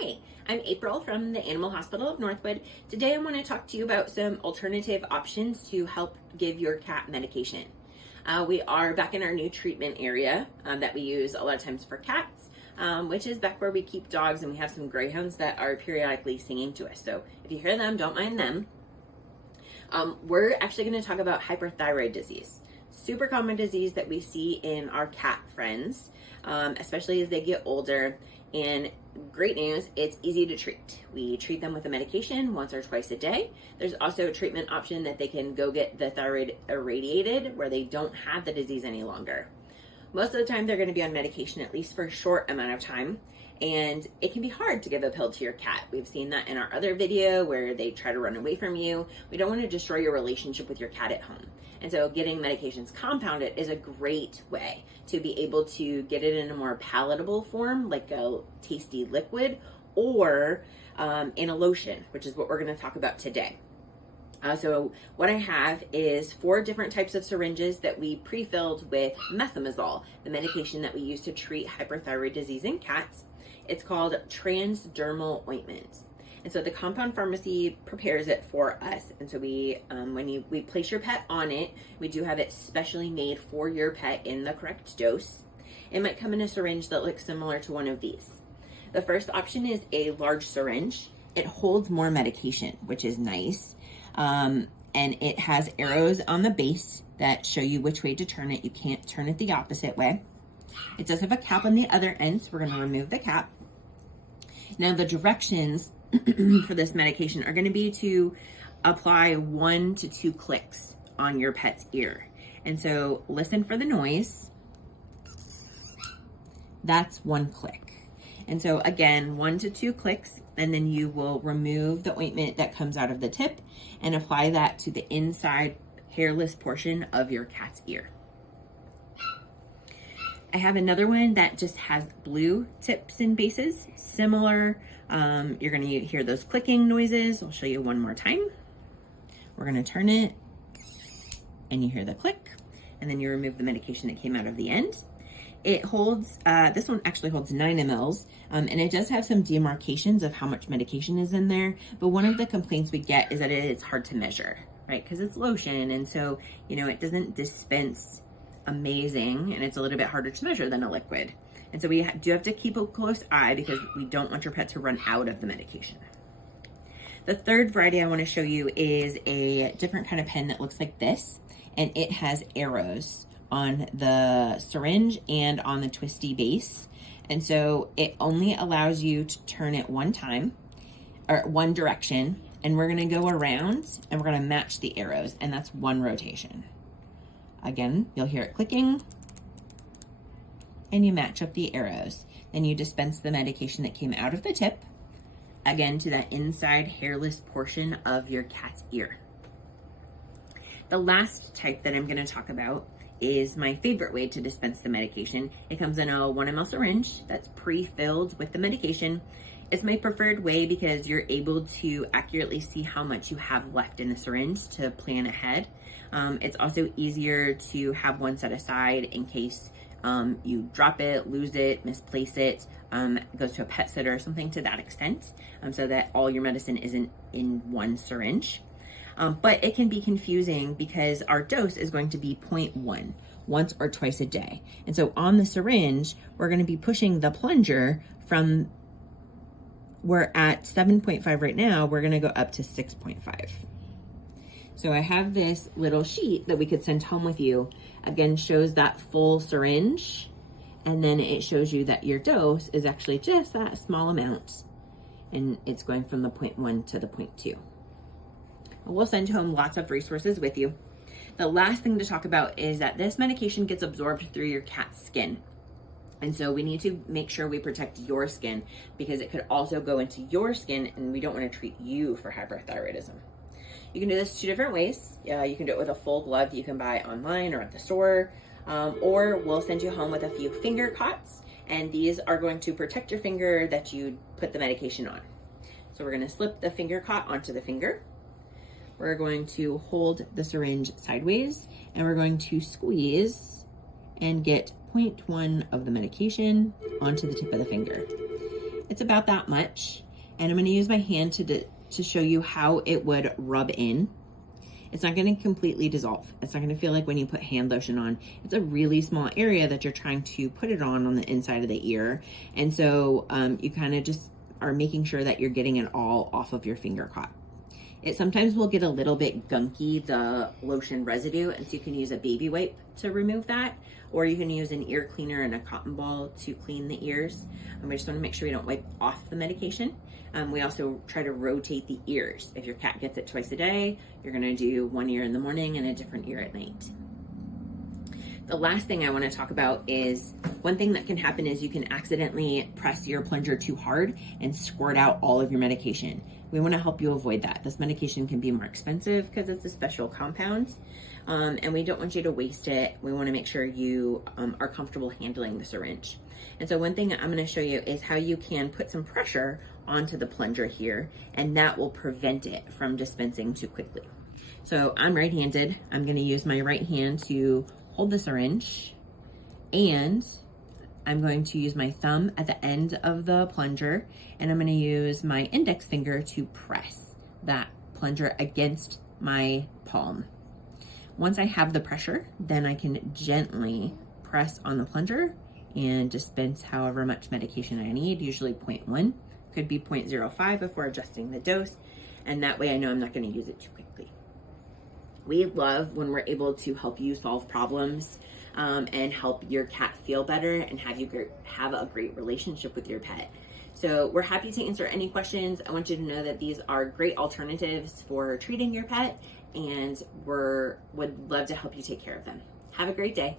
Hi, I'm April from the Animal Hospital of Northwood. Today I want to talk to you about some alternative options to help give your cat medication. We are back in our new treatment area that we use a lot of times for cats, which is back where we keep dogs, and we have some greyhounds that are periodically singing to us. So if you hear them, don't mind them. We're actually going to talk about hyperthyroid disease. Super common disease that we see in our cat friends, especially as they get older. And great news, it's easy to treat. We treat them with a medication once or twice a day. There's also a treatment option that they can go get the thyroid irradiated where they don't have the disease any longer. Most of the time they're going to be on medication at least for a short amount of time. And it can be hard to give a pill to your cat. We've seen that in our other video where they try to run away from you. We don't want to destroy your relationship with your cat at home. And so getting medications compounded is a great way to be able to get it in a more palatable form, like a tasty liquid, or in a lotion, which is what we're going to talk about today. So what I have is 4 different types of syringes that we pre-filled with methimazole, the medication that we use to treat hyperthyroid disease in cats. It's called transdermal ointment. And so the compound pharmacy prepares it for us. And so we, when we place your pet on it, we do have it specially made for your pet in the correct dose. It might come in a syringe that looks similar to one of these. The first option is a large syringe. It holds more medication, which is nice. And it has arrows on the base that show you which way to turn it. You can't turn it the opposite way. It does have a cap on the other end, so we're going to remove the cap. Now the directions for this medication are going to be to apply 1 to 2 clicks on your pet's ear. And so listen for the noise. That's 1 click. And so again, 1 to 2 clicks, and then you will remove the ointment that comes out of the tip and apply that to the inside hairless portion of your cat's ear. I have another one that just has blue tips and bases, similar. You're going to hear those clicking noises. I'll show you one more time. We're going to turn it and you hear the click, and then you remove the medication that came out of the end. It holds, this one actually holds 9 mLs, and it does have some demarcations of how much medication is in there. But one of the complaints we get is that it's hard to measure, right? Because it's lotion, and so, you know, it doesn't dispense amazing, and it's a little bit harder to measure than a liquid. And so we do have to keep a close eye because we don't want your pet to run out of the medication. The third variety I want to show you is a different kind of pen that looks like this, and it has arrows on the syringe and on the twisty base. And so it only allows you to turn it one time, or one direction, and we're going to go around and we're going to match the arrows, and that's 1 rotation. Again, you'll hear it clicking, and you match up the arrows. Then you dispense the medication that came out of the tip, again to that inside hairless portion of your cat's ear. The last type that I'm going to talk about is my favorite way to dispense the medication. It comes in a 1 ml syringe that's pre-filled with the medication. It's my preferred way because you're able to accurately see how much you have left in the syringe to plan ahead. It's also easier to have one set aside in case you drop it, lose it, misplace it, it goes to a pet sitter or something to that extent, so that all your medicine isn't in one syringe. But it can be confusing because our dose is going to be 0.1, once or twice a day. And so on the syringe, we're going to be pushing the plunger from, we're at 7.5 right now, we're going to go up to 6.5. So I have this little sheet that we could send home with you. Again, shows that full syringe, and then it shows you that your dose is actually just that small amount, and it's going from the 0.1 to the 0.2. We'll send home lots of resources with you. The last thing to talk about is that this medication gets absorbed through your cat's skin. And so we need to make sure we protect your skin because it could also go into your skin, and we don't want to treat you for hyperthyroidism. You can do this 2 different ways. You can do it with a full glove that you can buy online or at the store, or we'll send you home with a few finger cots, and these are going to protect your finger that you put the medication on. So we're going to slip the finger cot onto the finger. We're going to hold the syringe sideways, and we're going to squeeze and get 0.1 of the medication onto the tip of the finger. It's It's about that much. And I'm gonna use my hand to show you how it would rub in. It's not gonna completely dissolve. It's not gonna feel like when you put hand lotion on. It's a really small area that you're trying to put it on the inside of the ear. And so you kind of just are making sure that you're getting it all off of your finger caught. It sometimes will get a little bit gunky, the lotion residue, and so you can use a baby wipe to remove that, or you can use an ear cleaner and a cotton ball to clean the ears. We just want to make sure we don't wipe off the medication. We also try to rotate the ears. If your cat gets it twice a day, you're going to do one ear in the morning and a different ear at night. The last thing I want to talk about is one thing that can happen is you can accidentally press your plunger too hard and squirt out all of your medication. We want to help you avoid that. This medication can be more expensive because it's a special compound, and we don't want you to waste it. We want to make sure you are comfortable handling the syringe. And so one thing I'm going to show you is how you can put some pressure onto the plunger here, and that will prevent it from dispensing too quickly. So I'm right-handed. I'm going to use my right hand to hold the syringe, and I'm going to use my thumb at the end of the plunger, and I'm going to use my index finger to press that plunger against my palm. Once I have the pressure, then I can gently press on the plunger and dispense however much medication I need, usually 0.1, could be 0.05 if we're adjusting the dose, and that way I know I'm not going to use it too quickly. We love when we're able to help you solve problems and help your cat feel better and have you have a great relationship with your pet. So we're happy to answer any questions. I want you to know that these are great alternatives for treating your pet, and would love to help you take care of them. Have a great day.